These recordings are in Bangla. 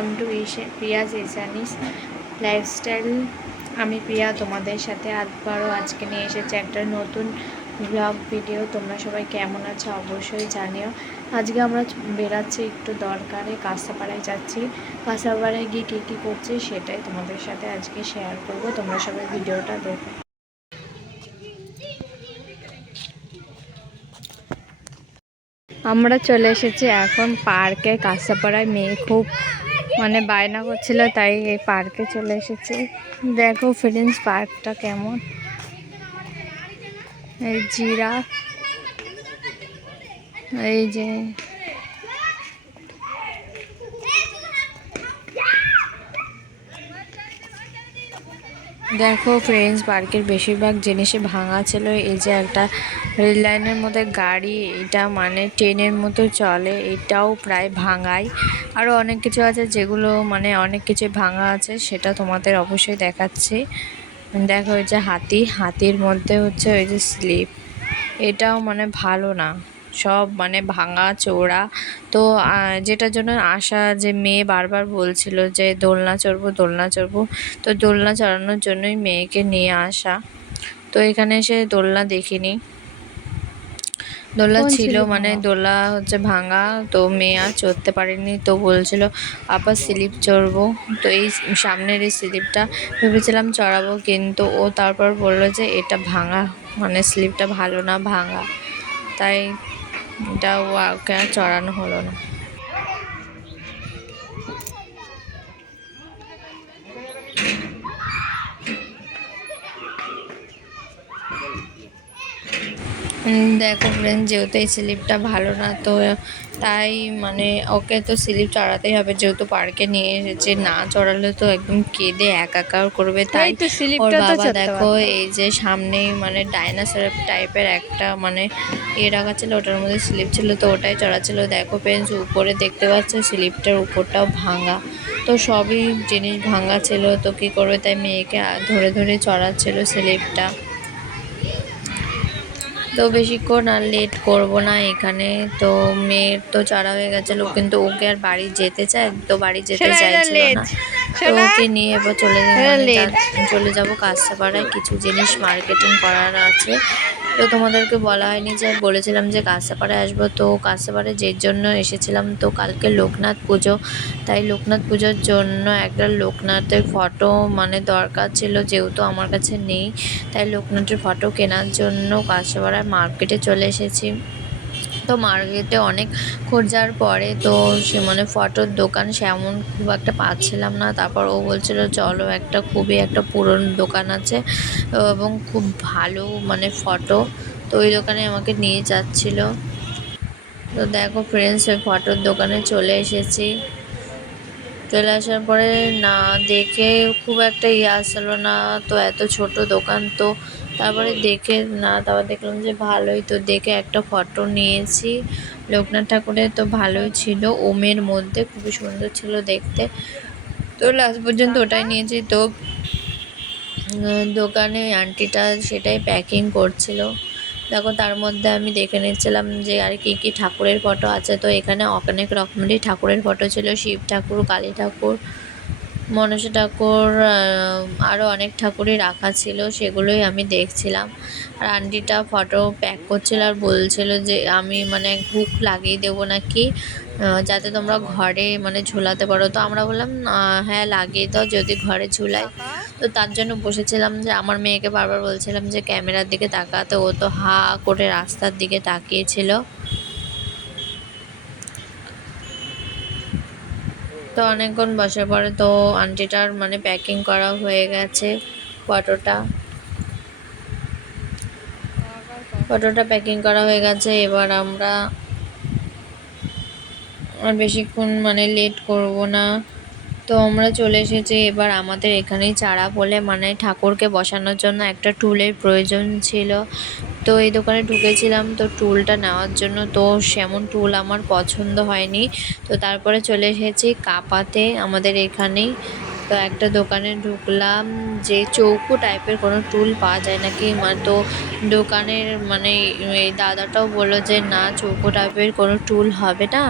ওয়েলকাম টু প্রিয়াজ ইসানিস লাইফস্টাইল। আমি প্রিয়া, তোমাদের সাথে আবারও আজকে নিয়ে এসেছি একটা নতুন ব্লগ ভিডিও। তোমরা সবাই কেমন আছো অবশ্যই জানিও। আজকে আমরা বেরাচ্ছি একটু দরকারে, কাঁসাপাড়ায় যাচ্ছি। কাঁসাপাড়ায় গিয়ে কী কী করছি সেটাই তোমাদের সাথে আজকে শেয়ার করব। তোমরা সবাই ভিডিওটা দেখো। আমরা চলে এসেছি এখন পার্কে। কাঁসাপাড়ায় মেয়ে খুব মানে বায়না করছিল, তাই এই পার্কে চলে এসেছি। দেখো ফ্রেন্ডস পার্কটা কেমন। এই জিরা এই যে দেখো ফ্রেন্ডস পার্কের বেশিরভাগ জিনিসই ভাঙা ছিল। এই যে একটা রেল লাইনের মধ্যে গাড়ি, এটা মানে ট্রেনের মতো চলে, এটাও প্রায় ভাঙাই আরও অনেক কিছু আছে যেগুলো মানে অনেক কিছু ভাঙা আছে, সেটা তোমাদের অবশ্যই দেখাচ্ছি। দেখো ওই যে হাতি, হাতির মধ্যে হচ্ছে ওই যে স্লিপ। এটাও মানে ভালো না। সব মানে ভাঙা চোরা। তো যেটার জন্য আশা যে মেয়ে বারবার বলছিল যে দোলনা চড়বো দোলনা চড়বো। তো দোলনা চড়ানোর জন্যই মেয়েকে নিয়ে আসা। তো এখানে এসে দোলনা দেখিনি। দোলা ছিল মানে দোলা হচ্ছে ভাঙা। তো মেয়ে আর চড়তে পারেনি। তো বলছিল আবার স্লিপ চড়বো। তো এই সামনের এই স্লিপটা ভেবেছিলাম চড়াবো কিন্তু ও তারপর বলল যে এটা ভাঙা। মানে স্লিপটা ভালো না ভাঙা। তাই এটা ওকে আর চড়ানো হলো না। দেখো ফ্রেন্ড যেহেতু এই স্লিপটা ভালো না, তো তাই মানে ওকে তো স্লিপ চড়াতেই হবে যেহেতু পার্কে নিয়ে এসেছে না চড়ালে তো একদম কেঁদে একাকার করবে। তাই তো ওর বাবা দেখো এই যে সামনেই মানে ডাইনাসর টাইপের একটা মানে এ রাখা ছিল ওটার মধ্যে স্লিপ ছিল তো ওটাই চড়াচ্ছিল। দেখো ফ্রেন্ডস উপরে দেখতে পাচ্ছ স্লিপটার উপরটাও ভাঙা। তো সবই জিনিস ভাঙা ছিল তো কী করবে? তাই মেয়েকে ধরে ধরে চড়াচ্ছিল স্লিপটা। তো বেশিক্ষণ আর লেট করব না এখানে। তো মেয়ের তো চারা হয়ে গেছে লোক কিন্তু ওকে আর বাড়ি যেতে চায় তো বাড়ি যেতে চাইছিল না। তো ওকে নিয়ে এবার চলে চলে যাব কাঁচাপাড়ায় কিছু জিনিস মার্কেটিং করার আছে। তো তোমাদেরকে বলা হয়নি যে বলেছিলাম যে কাঁচাপাড়ায় আসব। তো কাঁচাপাড়ায় যে জন্য এসেছিলাম, তো কালকে লোকনাথ পুজো। তাই লোকনাথ পুজোর জন্য একটা লোকনাথের ফটো মানে দরকার ছিল, যেহেতু আমার কাছে নেই। তাই লোকনাথের ফটো কেনার জন্য কাঁচাপাড়ায় মার্কেটে চলে এসেছি। তো মার্কেটে অনেক খোঁজার পরে তো সে মানে ফটোর দোকান সেমন খুব একটা পাচ্ছিলাম না। তারপর ও বলছিল, চলো একটা খুবই একটা পুরনো দোকান আছে এবং খুব ভালো মানে ফটো। তো ওই দোকানে আমাকে নিয়ে যাচ্ছিল। তো দেখো ফ্রেন্ডস ওই ফটোর দোকানে চলে এসেছি। চলে আসার পরে না দেখে খুব একটা ইয়ে আসলো না। তো এত ছোট দোকান তো তারপরে দেখে, না, তারপর দেখলাম যে ভালোই তো। দেখে একটা ফটো নিয়েছি। লোকনাথ ঠাকুরের তো ভালোই ছিল। ওমের মধ্যে খুবই সুন্দর ছিল দেখতে। তো লাস্ট পর্যন্ত ওটাই নিয়েছি। তো দোকানে আন্টিটা সেটাই প্যাকিং করছিল। দেখো, তার মধ্যে আমি দেখে নিচ্ছিলাম যে, আর, কি কি ঠাকুরের ফটো আছে? তো এখানে অনেক রকমেরই ঠাকুরের ফটো ছিল। শিব ঠাকুর, কালী ঠাকুর। মনসা ঠাকুর আরও অনেক ঠাকুরই রাখা ছিল, সেগুলোই আমি দেখছিলাম। আর আন্টিটা ফটো প্যাক করছিল আর বলছিল যে, আমি মানে হুক লাগিয়ে দেবো নাকি? যাতে তোমরা ঘরে মানে ঝুলাতে পারো। তো আমরা বললাম হ্যাঁ লাগিয়ে দাও, যদি ঘরে ঝুলাই। তো তার জন্য বসেছিলাম যে, আমার মেয়েকে বারবার বলছিলাম যে, ক্যামেরার দিকে তাকাতে। ও তো হা করে রাস্তার দিকে তাকিয়েছিল। তো অনেকক্ষণ বসার পরে তো আন্টিটার মানে প্যাকিং করা হয়ে গেছে ফটোটা ফটোটা প্যাকিং করা হয়ে গেছে, এবার আমরা আর বেশিক্ষণ মানে লেট করব না। তো আমরা চলে এসেছি এবার আমাদের এখানেই চারা বলে মানে ঠাকুরকে বসানোর জন্য একটা টুলের প্রয়োজন ছিল। তো এই দোকানে ঢুকেছিলাম তো টুলটা নেওয়ার জন্য। তো সেমন টুল আমার পছন্দ হয়নি। তো তারপরে চলে এসেছি কাপাতে আমাদের এখানেই। তো একটা দোকানে ঢুকলাম যে চৌকো টাইপের কোনো টুল পাওয়া যায় নাকি? মা- তো দোকানের মানে এই দাদাটাও বলল যে না চৌকো টাইপের কোনো টুল হবে না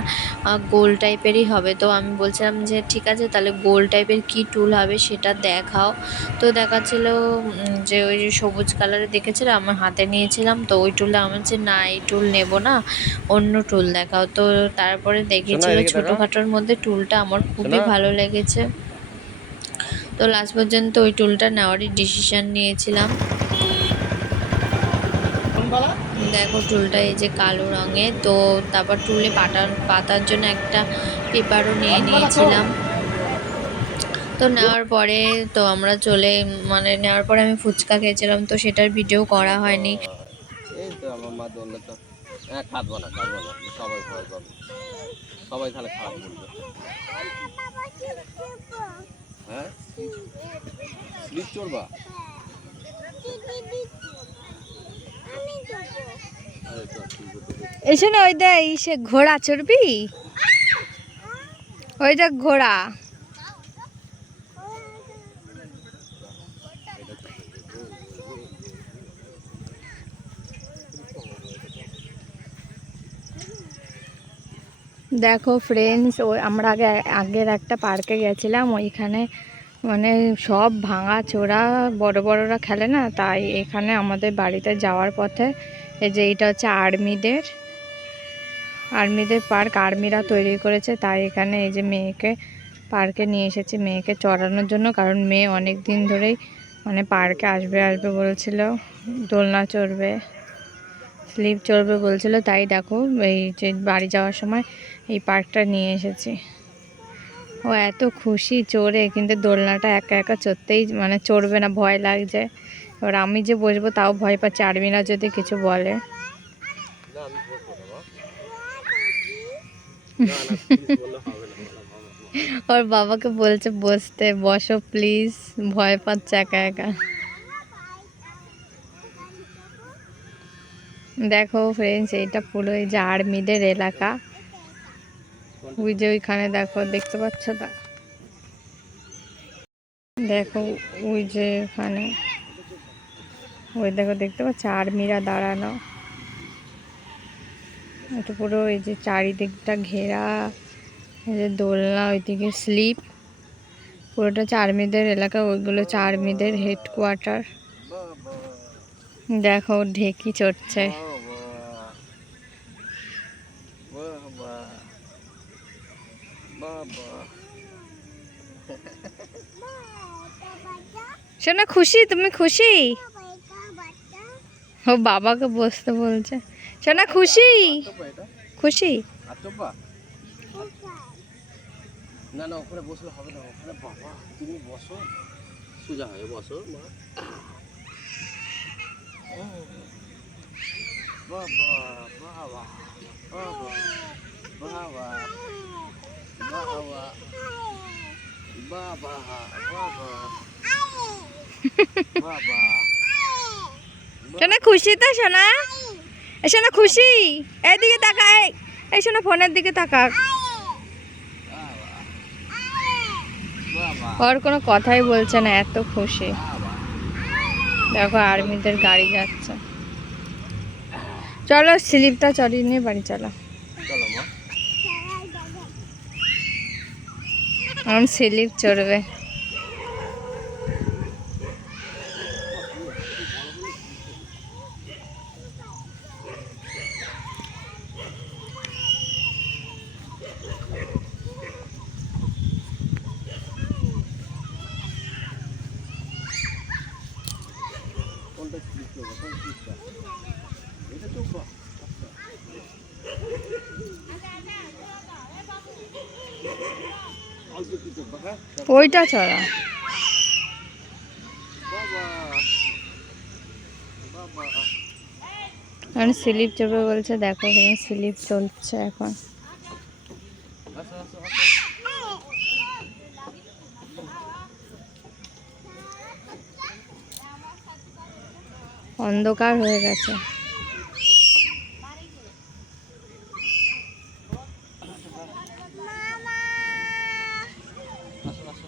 গোল টাইপেরই হবে। তো আমি বলছিলাম যে ঠিক আছে তাহলে গোল টাইপের কি টুল হবে সেটা দেখাও। তো দেখাচ্ছিল যে ওই যে সবুজ কালারের দেখেছিল আমার হাতে নিয়েছিলাম। তো ওই টুলটা আমার যে না এই টুল নেব না অন্য টুল দেখাও। তো তারপরে তাকাও। ছোটোখাটোর মধ্যে টুলটা আমার খুবই ভালো লেগেছে। তো লাস্ট পর্যন্ত ওই টুলটা নেওয়ারই ডিসিশন নিয়েছিলাম। দেখো টুলটা এই যে কালো রঙের তো তারপর টুলে পাটার পাতার জন্য একটা পেপারও নিয়ে নিয়েছিলাম। তো নেওয়ার পরে তো আমরা চলে মানে নেওয়ার পরে আমি ফুচকা খেয়েছিলাম তো সেটার ভিডিও করা হয়নি। এই তো আমার মা বলল তো। হ্যাঁ না না সবাই ভয় পাবে। সবাই তাহলে খারাপ বলবে। হ্যাঁ? এসে না ওই দেখ সে ঘোড়া চড়বি? ওই দেখ ঘোড়া। দেখো ফ্রেন্ডস ওই আমরা আগে, আগের একটা পার্কে গেছিলাম, ওইখানে মানে সব ভাঙা চোরা বড় বড়রা খেলে না, তাই এখানে আমাদের বাড়িতে যাওয়ার পথে এই যে এইটা হচ্ছে আর্মিদের আর্মিদের পার্ক আর্মিরা তৈরি করেছে, তাই এখানে এই যে মেয়েকে পার্কে নিয়ে এসেছি, মেয়েকে চড়ানোর জন্য, কারণ মেয়ে অনেক দিন ধরেই মানে পার্কে আসবে আসবে বলছিল, দোলনা চড়বে। স্লিপ চড়বে বলছিল তাই দেখো এই যে বাড়ি যাওয়ার সময় এই পার্কটা নিয়ে এসেছি। ও এত খুশি চড়ে কিন্তু দোলনাটা একা একা চড়তেই মানে চড়বে না ভয় লাগছে। এবার আমি যে বসবো তাও ভয় পাচ্ছে আর্মিরা যদি কিছু বলে। ওর বাবাকে বলছে বসতে বসো প্লিজ ভয় পাচ্ছে একা একা। দেখো ফ্রেন্ডস এইটা পুরো এই যে আর্মিদের এলাকা। ওই যে ওইখানে দেখো, দেখতে পাচ্ছ তা? দেখো ওই যে ওখানে। ওই দেখো, দেখতে পাচ্ছ? আর্মিরা দাঁড়ানো। এটা পুরো এই যে চারিদিকটা ঘেরা। এই যে দোলনা, ওইদিকে স্লিপ পুরোটা হচ্ছে আর্মিদের এলাকা, ওইগুলো হচ্ছে আর্মিদের হেডকোয়ার্টার দেখো ঢেকি চড়ছে। শোনা খুশি? তুমি খুশি? ও বাবাকে বসতে বলছে। শোনা খুশি? খুশি? না না, ওখানে বসলে হবে না। ওখানে বাবা, তুমি বসো। সোজা হয়ে বসো, মা। খুশি তো সোনা সোনা খুশি? এদিকে তাকায় এই শোনো, ফোনের দিকে তাকাক। ওর কোনো কথাই বলছে না, এত খুশি। দেখো, আর্মিদের গাড়ি যাচ্ছে। চলো স্লিপটা চড়িয়ে নিয়ে বাড়ি চলো। আমার স্লিপ চড়বে কোনটা স্লিপ করব কোন স্লিপটা এটা চোখবা অল্প কি চোখবা হ্যাঁ ওইটা বাবা এখন স্লিপ চলবে বলছে দেখো এখানে স্লিপ চলছে এখন। অন্ধকার হয়ে গেছে আসো আসো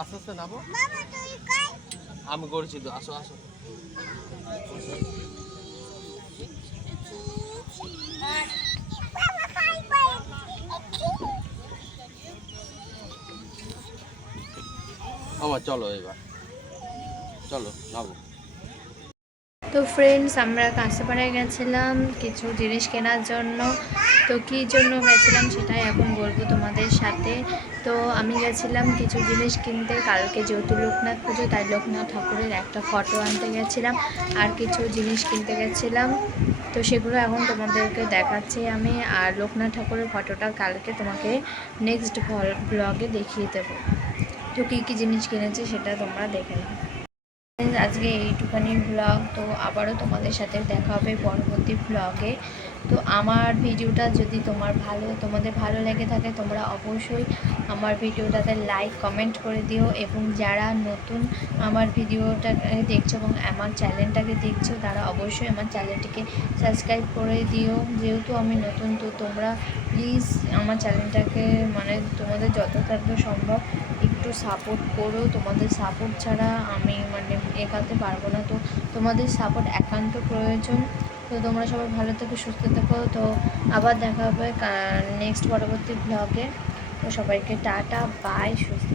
আস্তে আস্তে নামো আমি করেছি তো, আসো আসো। চলো এবার। চলো, নামো। তো ফ্রেন্ডস আমরা কাঁচাপাড়ায় গেছিলাম, কিছু জিনিস কেনার জন্য। তো কী জন্য গেছিলাম সেটাই এখন সাথে তো আমি গেছিলাম কিছু জিনিস কিনতে। কালকে যেহেতু লোকনাথ পুজো, তাই লোকনাথ ঠাকুরের একটা ফটো আনতে গেছিলাম আর কিছু জিনিস কিনতে গেছিলাম। তো সেগুলো এখন তোমাদেরকে দেখাচ্ছি আমি আর লোকনাথ ঠাকুরের ফটোটা কালকে তোমাকে নেক্সট ব্লগে দেখিয়ে দেবো। তো কী কী জিনিস কিনেছি সেটা তোমরা দেখে নাও। আজকে এইটুখানি ব্লগ তো আবারও তোমাদের সাথে দেখা হবে পরবর্তী ব্লগে তো আমার ভিডিওটা যদি তোমার ভালো, তোমাদের ভালো লেগে থাকে, তোমরা অবশ্যই আমার ভিডিওটাতে লাইক কমেন্ট করে দিও এবং যারা নতুন আমার ভিডিওটা দেখছ এবং আমার চ্যানেলটাকে দেখছ, তারা অবশ্যই আমার চ্যানেলটিকে সাবস্ক্রাইব করে দিও। যেহেতু আমি নতুন, তো তোমরা প্লিজ আমার চ্যানেলটাকে মানে তোমাদের যত তাড়াতাড়ি সম্ভব একটু সাপোর্ট করো। তোমাদের সাপোর্ট ছাড়া আমি মানে এগাতে পারব না। তো তোমাদের সাপোর্ট একান্ত প্রয়োজন। তো তোমরা সবাই ভালো থেকো, সুস্থ থেকো। তো আবার দেখা হবে নেক্সট পরবর্তী ব্লগে তো সবাইকে টাটা বাই সুস্থ